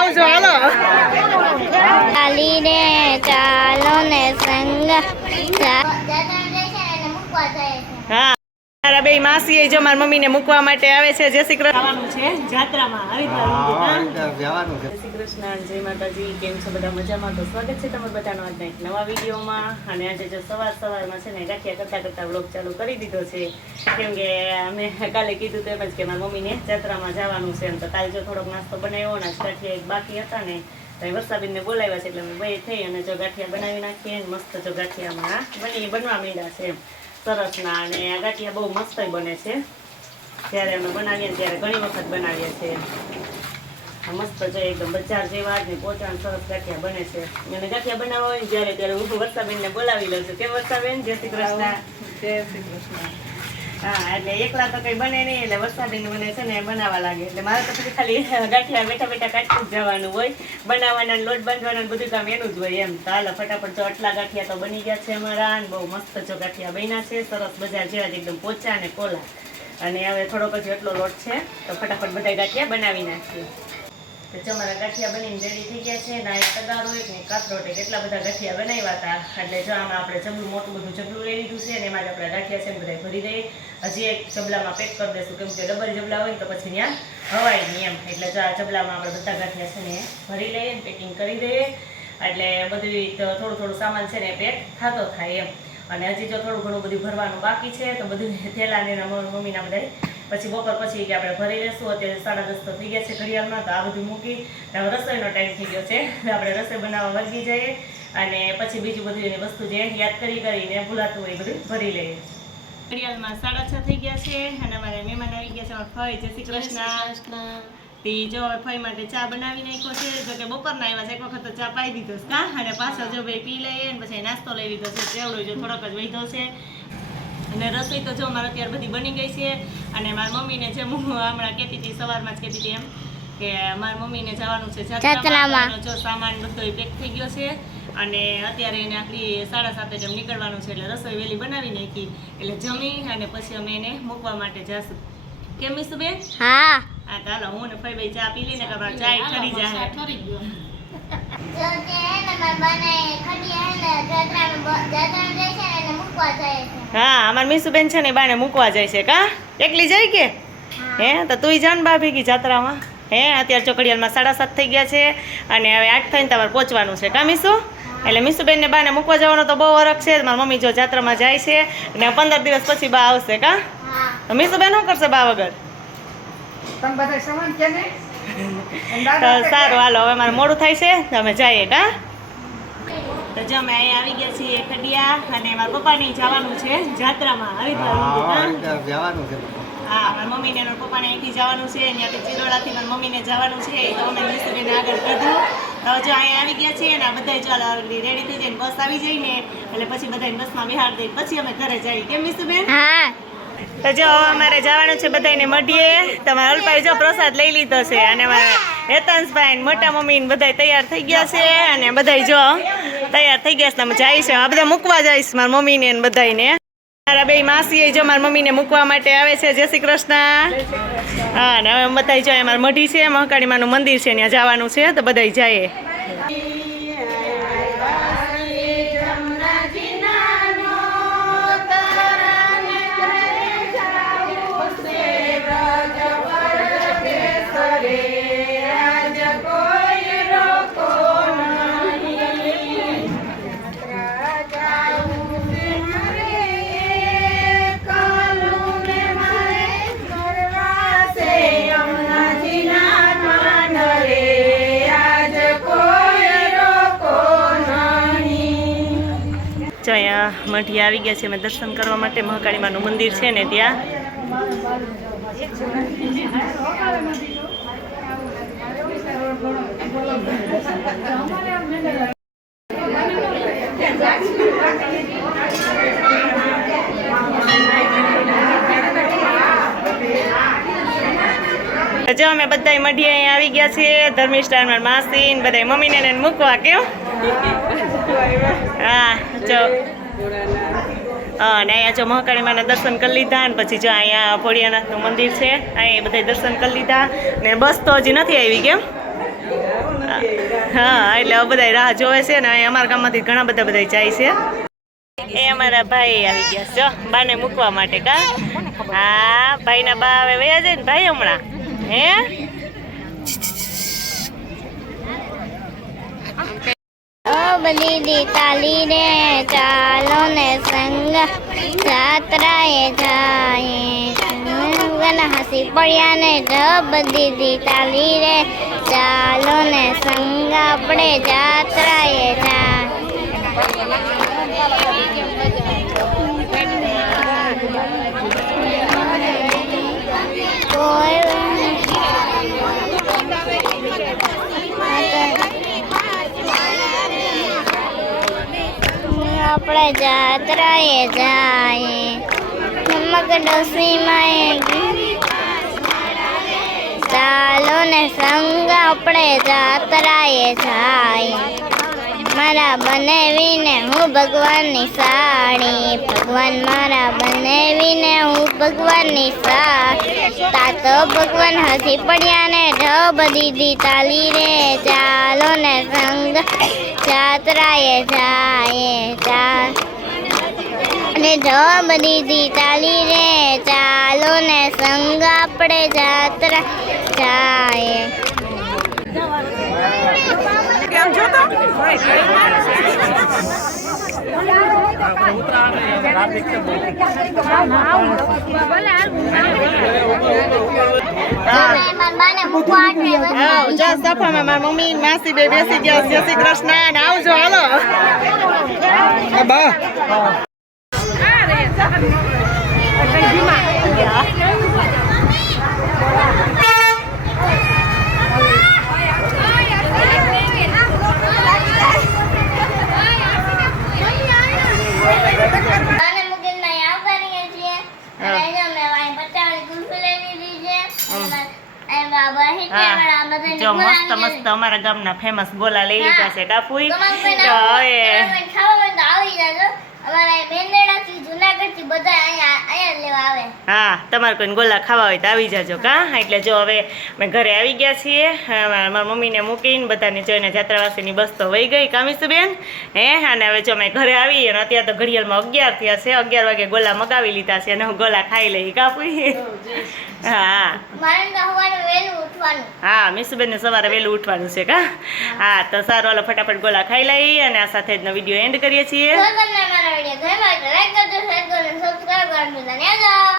આવજો હાલો ચાલીને ચાલો ને સંગ હા મારા બે માસી જો મારા મમ્મીને મૂકવા માટે આવે છે. જય શ્રી કૃષ્ણ છે જાત્રામાં જય શ્રી કૃષ્ણ જય માતાજી. કેમ છો બધા મજામાં? તો સ્વાગત છે તમારું બધાનો આજના એક નવા વિડીયોમાં. અને આજે જો સવારમાં છે ને ગાંઠિયા કરતા વ્લોગ ચાલુ કરી દીધો છે, કેમ કે અમે કાલે કીધું તેમ જ કે મારા મમ્મીને જાત્રામાં જવાનું છે એમ. તો કાલે જો થોડોક નાસ્તો બનાવ્યો ને ગાંઠિયા એક બાકી હતા ને તો વર્ષાબેનને બોલાવ્યા છે એટલે અમે બે થઈ અને જો ગાંઠિયા બનાવી નાખીએ. મસ્ત જો ગાંઠિયામાં બનવા માંડ્યા છે એમ સરસના. અને આ ગાંઠિયા બહુ મસ્ત બને છે. જ્યારે અમે બનાવીએ ત્યારે ઘણી વખત બનાવીએ છીએ. મસ્ત છે એકદમ બજાર જેવા જ ને પોચા સરસ ગાંઠિયા બને છે. અને ગાંઠિયા બનાવવા હોય જ્યારે ત્યારે હું વર્ષાબેનને બોલાવી લઉં છું. કેમ વર્ષાબેન? જય શ્રી કૃષ્ણ. જય શ્રી કૃષ્ણ. હા એટલે એકલા તો કઈ બને નહીં એટલે વર્ષાબેન મને છે ને બનાવવા લાગે. એટલે મારે તો પછી ખાલી ગાંઠિયા બેઠા બેઠા કાઢતું જ જવાનું હોય. બનાવવાના લોટ બાંધવાના બધું કામ એનું જ હોય એમ. તો હાલો ફટાફટ જો આટલા ગાંઠિયા તો બની ગયા છે અમારા. બહુ મસ્ત જો ગાંઠિયા બન્યા છે સરસ બજાર જેવા જ એકદમ પોચા અને કોલા. અને હવે થોડોક જ એટલો લોટ છે તો ફટાફટ બધા ગાંઠિયા બનાવી નાખીએ. તો જો અમારા ગાંઠિયા બનીને રેડી થઈ ગયા છે. ના એક તગારો એક ને કાથરોટ કેટલા બધા ગાંઠિયા બનાવ્યા હતા. એટલે જો આમાં આપણે જબલું મોટું બધું જબલું લઈ લીધું છે અને એમાં જ આપણે ગાંઠિયા છે ને બધા ભરી દઈએ. હજી એક જબલામાં પેક કરી દઈશું, કેમ કે ડબલ જબલા હોય તો પછી ત્યાં હવાય નહીં એમ. એટલે જો આ જબલામાં આપણે બધા ગાંઠિયા છે ને ભરી લઈએ ને પેકિંગ કરી દઈએ. એટલે બધું થોડું થોડું સામાન છે ને પેક થતો થાય એમ. અને હજી જો થોડું ઘણું બધું ભરવાનું બાકી છે તો બધું થેલાને મમ્મીના બધા પછી બપોર પછી કે આપણે ભરી લેશું. અત્યારે 10:30 તો થઈ ગયા છે ઘડિયાળમાં. તો આ બધું મૂકી હવે રસોઈનો ટાઈમ થઈ ગયો છે. આપણે રસોઈ બનાવવા વળગી જઈએ અને પછી બીજું બધું એની વસ્તુ જે યાદ કરીને ભૂલાતું હોય બધું ભરી લઈએ. ઘડિયાળમાં 6:30 થઈ ગયા છે અને અમારે મહેમાન આવી ગયા છે. ફઈ જય શ્રી કૃષ્ણ. તે જો હવે ફઈ માટે ચા બનાવી નાખ્યો છે. જો કે બપોરના આવ્યા છે એક વખત તો ચા પાઈ દીધો છે અને પાછો જો ભાઈ પી લઈએ અને પછી નાસ્તો લઈ લીધો છે. ચેવડો જો થોડોક જ વધ્યો છે. અને રસોઈ તો જો મારે અત્યારે બધી બની ગઈ છે. અને મારી મમ્મીને જે હું હમણાં કહેતી હતી સવારમાં જ કહેતી હતી એમ કે મારી મમ્મીને જવાનું છે જાત્રામાં. જો સામાન બધો પેક થઈ ગયો છે અને અત્યારે એને આખરી 7:30 જેમ નીકળવાનું છે. એટલે રસોઈ વહેલી બનાવી નાખી એટલે જમી અને પછી અમે એને મૂકવા માટે જઈશું. કેમ મીસુબેન? હા હા ચાલો હું ને ફઈ ભાઈ ચા પી લઈને તમારે ચા ઠરી જાય. હા અમાર મીસુબેન છે ને બાને મૂકવા જાય છે. કા એકલી જાય કે? હે તો તું જાન બા ભેગી જાત્રામાં. હે અત્યારે ચોકડીયામાં 7:30 થઈ ગયા છે અને હવે 8 થઈને તમારે પહોંચવાનું છે. કા મીસુ? એટલે મીસુબેનને બાને મૂકવા જવાનો તો બહુ વરખ છે. મારી મમ્મી જો જાત્રામાં જાય છે અને 15 દિવસ પછી બા આવશે. કા તો મીસુબેન શું કરશે બા વગર? સારું હાલો હવે મારે મોડું થાય છે તો અમે જઈએ. કા તો જો અમે અહીંયા આવી ગયા છીએ ખડિયા અને મારા પપ્પાને જવાનું છે જાત્રામાં. હા મારા મમ્મીને પપ્પાને અહીંથી જવાનું છે. ત્યાંથી ચિરોડાથી મારા મમ્મીને જવાનું છે. તો અમે મીસુબેને આગળ કીધું. તો જો અહીંયા આવી ગયા છીએ ને આ બધા ચાલો રેડી થઈ જાય બસ આવી જાય ને એટલે પછી બધા બસમાં બિહાર દઈ પછી અમે ઘરે જઈએ. કેમ મીસુબેન? હા તો જો અમારે જવાનું છે બધાને મળીએ. તમારા અલ્પાઈ જો પ્રસાદ લઈ લીધો છે અને અમારા હેતાંશભાઈ મોટા મમ્મી બધા તૈયાર થઈ ગયા છે અને બધા જો તૈયાર થઈ ગયા છે. અમે જઈશું આ બધા મૂકવા જઈશ મારા મમ્મીને બધાને. મારા બે માસી જો મારા મમ્મીને મૂકવા માટે આવે છે. જય શ્રી કૃષ્ણ. હા ને હવે બધા જો અમારી મઢી છે મહાકાળીમાનું મંદિર છે ત્યાં જવાનું છે તો બધા જઈએ. જો અહીંયા મઢી આવી ગયા છે અમે દર્શન કરવા માટે. મહાકાળીમાનું મંદિર છે ને ત્યાં. જો અમે બધા મઢી અહીંયા આવી ગયા છીએ. ધર્મિષ્ઠાન મારા માસી ને બધા મમ્મીને મૂકવા. કેમ? હા જો અને અહીંયા જો મહાકાળી માના દર્શન કરી લીધા ને પછી જો અહીંયા ભોળિયાનાથનું મંદિર છે અહીંયા બધા દર્શન કરી લીધા ને બસ તો હજી નથી આવી કેમ હા એટલે હવે બધા રાહ જોવે છે ને અહીંયા અમારા ગામમાંથી ઘણા બધા જાય છે એ અમારા ભાઈ આવી ગયા જો બાને મૂકવા માટે કા હા ભાઈના બા હવે વયા જાય ને ભાઈ હમણાં હે બધી તાલી રે ચાલો ને સંગ જાત્રાએ જાય હસી પડ્યા ને બધી તાલી રે ચાલો ને સંગ આપણે જાત્રાએ જાય આપણે જાત્રાએ જાય નમક ડોસીમાં ચાલો ને સંગ આપણે જાત્રાએ જાય મારા બનેવીને હું ભગવાનની સાડી ભગવાન મારા બનેવીને હું ભગવાનની સાડી તાતો ભગવાન હસી પડ્યા ને ઢબ દીધી તાલી રે ચાલો ને સંગ જાત્રાએ જાય અને ઢબ દીધી તાલી રે ચાલો ને સંગ આપણે જાત્રા જાય સફામાં મારા મમ્મી માસી બે બેસી ગયા જય શ્રી કૃષ્ણ આવજો હાલો જો મસ્ત મસ્ત અમારા ગામના ફેમસ ગોલા લઈ લીધા છે કાપુઈ તો હવે હા તમારે કોઈ ગોલા ખાવા હોય તો આવી જાજો કા એટલે જો હવે અમે ઘરે આવી ગયા છીએ મારા મમ્મીને મૂકીને બધાને જોઈને જાત્રાવાસીની બસ તો વહી ગઈ કામીસુબેન હે અને હવે જો અમે ઘરે આવી અને અત્યારે તો ઘડિયાળમાં 11 થયા છે 11 વાગે ગોલા મગાવી લીધા છે અને હું ગોલા ખાઈ લઈ કાપુઈ હા હા મીસુબેનને સવારે વહેલું ઉઠવાનું છે કા હા તો સારું હાલો ફટાફટ ગોલા ખાઈ લઈ અને આ સાથે જ વિડીયો એન્ડ કરીએ છીએ સબસ્ક્રાઇબ કરજો શેર કરજો સબસ્ક્રાઇબ કરજો ધન્યવાદ